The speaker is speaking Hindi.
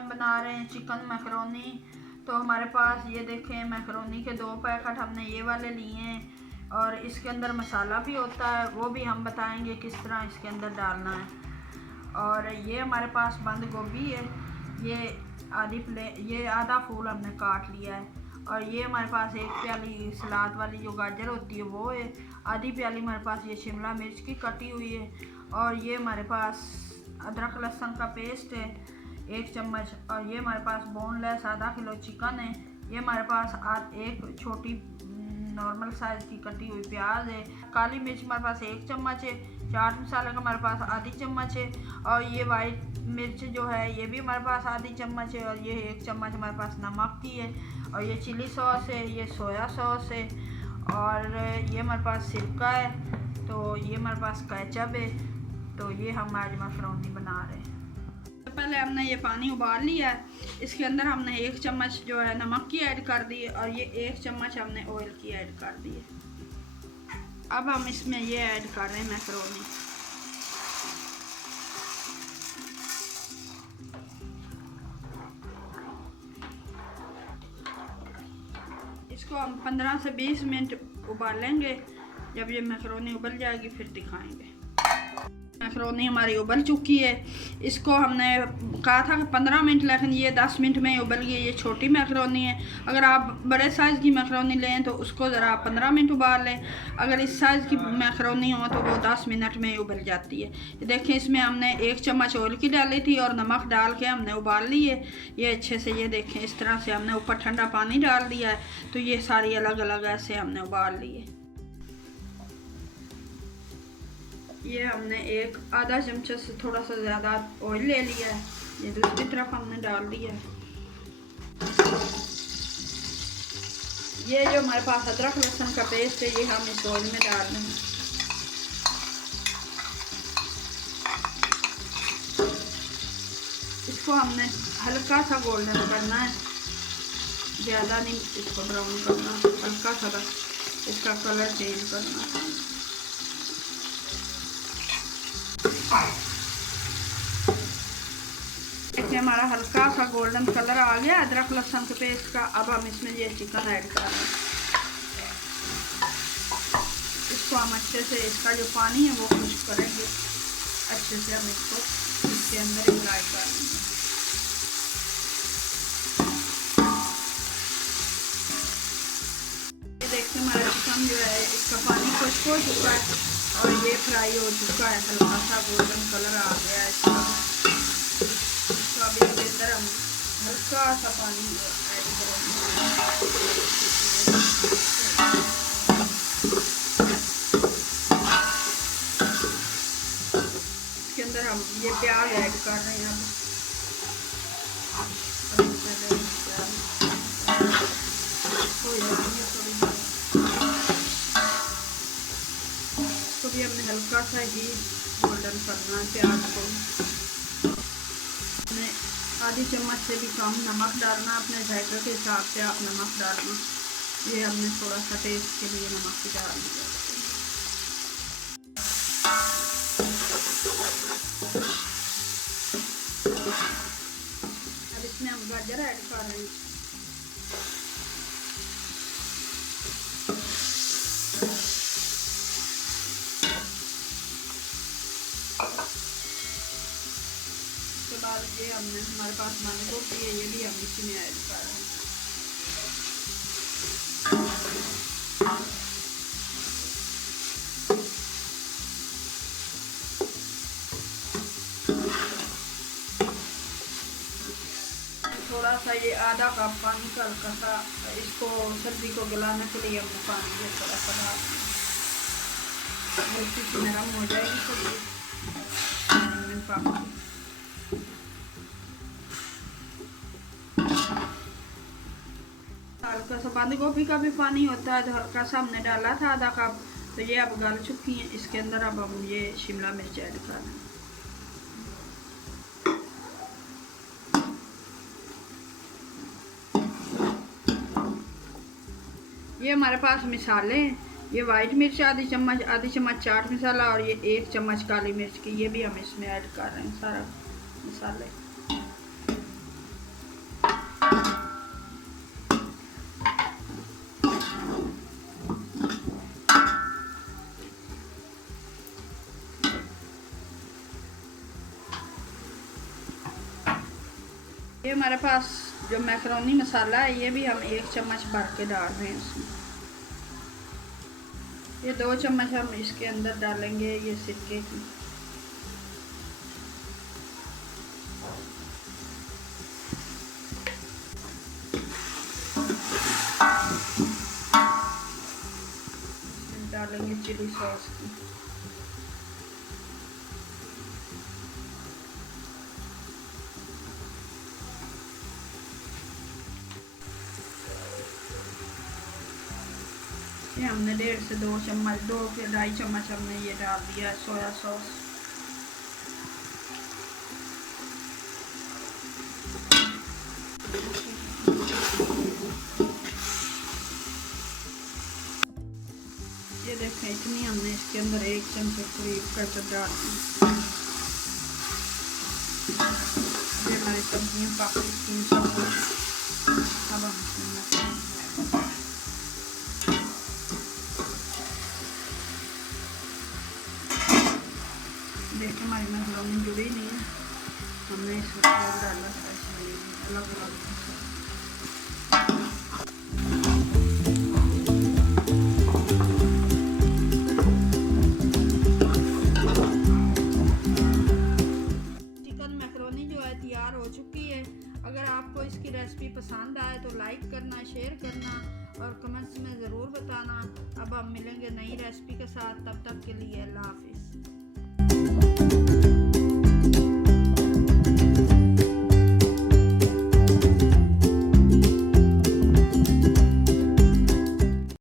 हम बना रहे हैं चिकन मैकरोनी। तो हमारे पास ये देखें मैकरोनी के 2 पैकेट हमने ये वाले लिए हैं और इसके अंदर मसाला भी होता है, वो भी हम बताएंगे किस तरह इसके अंदर डालना है। और ये हमारे पास बंद गोभी है, ये आधा फूल हमने काट लिया है। और ये हमारे पास 1 प्याली सलाद वाली जो गाजर होती है वो है, आधी प्याली हमारे पास ये शिमला मिर्च की कटी हुई है। और ये हमारे पास अदरक लहसुन का पेस्ट है 1 चम्मच। और ये हमारे पास बोनलेस आधा किलो चिकन है। ये हमारे पास एक छोटी नॉर्मल साइज़ की कटी हुई प्याज है। काली मिर्च हमारे पास 1 चम्मच है। चाट मसाला का हमारे पास आधी चम्मच है। और ये वाइट मिर्च जो है ये भी हमारे पास आधी चम्मच है। और ये 1 चम्मच हमारे पास नमक की है। और ये चिली सॉस है, ये सोया सॉस है। और ये हमारे पास सिरका है। तो ये हमारे पास केचप है। तो ये हम आज मैकरोनी बना रहे हैं। तो पहले हमने ये पानी उबाल लिया है, इसके अंदर हमने 1 चम्मच जो है नमक की ऐड कर दी है और ये 1 चम्मच हमने ऑयल की ऐड कर दी है। अब हम इसमें ये ऐड कर रहे हैं मैकरोनी। इसको हम 15 से 20 मिनट उबालेंगे। जब ये मैकरोनी उबल जाएगी फिर दिखाएंगे। मैकरोनी हमारी उबल चुकी है। इसको हमने कहा था कि 15 मिनट, लेकिन ये 10 मिनट में उबल गई। ये छोटी मैकरोनी है। अगर आप बड़े साइज़ की मैकरोनी लें तो उसको ज़रा 15 मिनट उबाल लें। अगर इस साइज़ की मैकरोनी हो तो वो 10 मिनट में उबल जाती है। ये देखें, इसमें हमने 1 चम्मच ऑयल की डाली थी और नमक डाल के हमने उबाल ली है ये अच्छे से। ये देखें, इस तरह से हमने ऊपर ठंडा पानी डाल दिया है। तो ये सारी अलग अलग ऐसे हमने उबाल ली है। ये हमने एक आधा चमचे से थोड़ा सा ज़्यादा ऑयल ले लिया है। ये दूसरी तरफ हमने डाल दिया है। ये जो हमारे पास अदरक लहसुन का पेस्ट है ये हम इस ऑयल में डाल देंगे। इसको हमने हल्का सा गोल्डन करना है, ज़्यादा नहीं इसको ब्राउन करना, हल्का सा इसका कलर चेंज करना। देखिए हमारा हल्का सा गोल्डन कलर आ गया अदरक लहसुन के पेस्ट का। अब हम इसमें ये चिकन ऐड कर रहे हैं। इसको हम अच्छे से, इसका जो पानी है वो खुश्क करेंगे। अच्छे से हम इसको इसके अंदर फ्राई कर लेंगे। ये देखते हमारा चिकन जो है इसका पानी खुश्क हो चुका है और ये फ्राई हो चुका है। हल्का सा गोल्डन कलर आ गया है इसका। अभी इसके अंदर हम हल्का सा पानी ऐड करेंगे। इसके अंदर हम ये प्याज ऐड कर रहे हैं। इसको भी हमने हल्का सा ही गोल्डन करना है प्याज को। आधी चम्मच से भी कम नमक डालना, अपने जायके के हिसाब से आप नमक डालना। ये हमने थोड़ा सा टेस्ट के लिए नमक भी डाल दिया। अब इसमें हम गाजर ऐड कर रहे हैं। बाद ये हमने हमारे पास मैंगो की है, ये भी हम इसी में ऐड कर रहे हैं। थोड़ा सा ये आधा कप पानी का हल्का सा, इसको सब्जी को गलाने के लिए हमने पानी ये थोड़ा सा डाल, हल्की सी नरम हो जाएगी सब्जी। हल्का सा बंद गोभी का भी पानी होता है तो हल्का सा हमने डाला था आधा कप। तो ये अब गल चुकी हैं। इसके अंदर अब हम ये शिमला मिर्च ऐड कर रहे हैं। ये हमारे पास मिसाले हैं। ये वाइट मिर्च आधी चम्मच चाट मसाला और ये 1 चम्मच काली मिर्च की, ये भी हम इसमें ऐड कर रहे हैं सारा मसाले। ये हमारे पास जो मैकरोनी मसाला है ये भी हम 1 चम्मच भर के डाल रहे हैं इसमें। ये 2 चम्मच हम इसके अंदर डालेंगे ये सिरके की। डालेंगे चिली सॉस की। ये हमने 1.5 से 2 चम्मच 2 से 2.5 चम्मच हमने ये डाल दिया है सोया सॉस। ये देखें इतनी हमने इसके अंदर 1 चम्मच करीब कर डाल दी। ये हमारी सब्जियाँ पक चुकी हैं सब कुछ। अब हम देखिए हमारी मैकरोनी जुड़ी नहीं है, हमने इसको डाला था इसलिए अलग अलग। तैयार हो चुकी है। अगर आपको इसकी रेसिपी पसंद आए तो लाइक करना, शेयर करना और कमेंट्स में ज़रूर बताना। अब हम मिलेंगे नई रेसिपी के साथ, तब तक के लिए अल्लाह हाफिज़।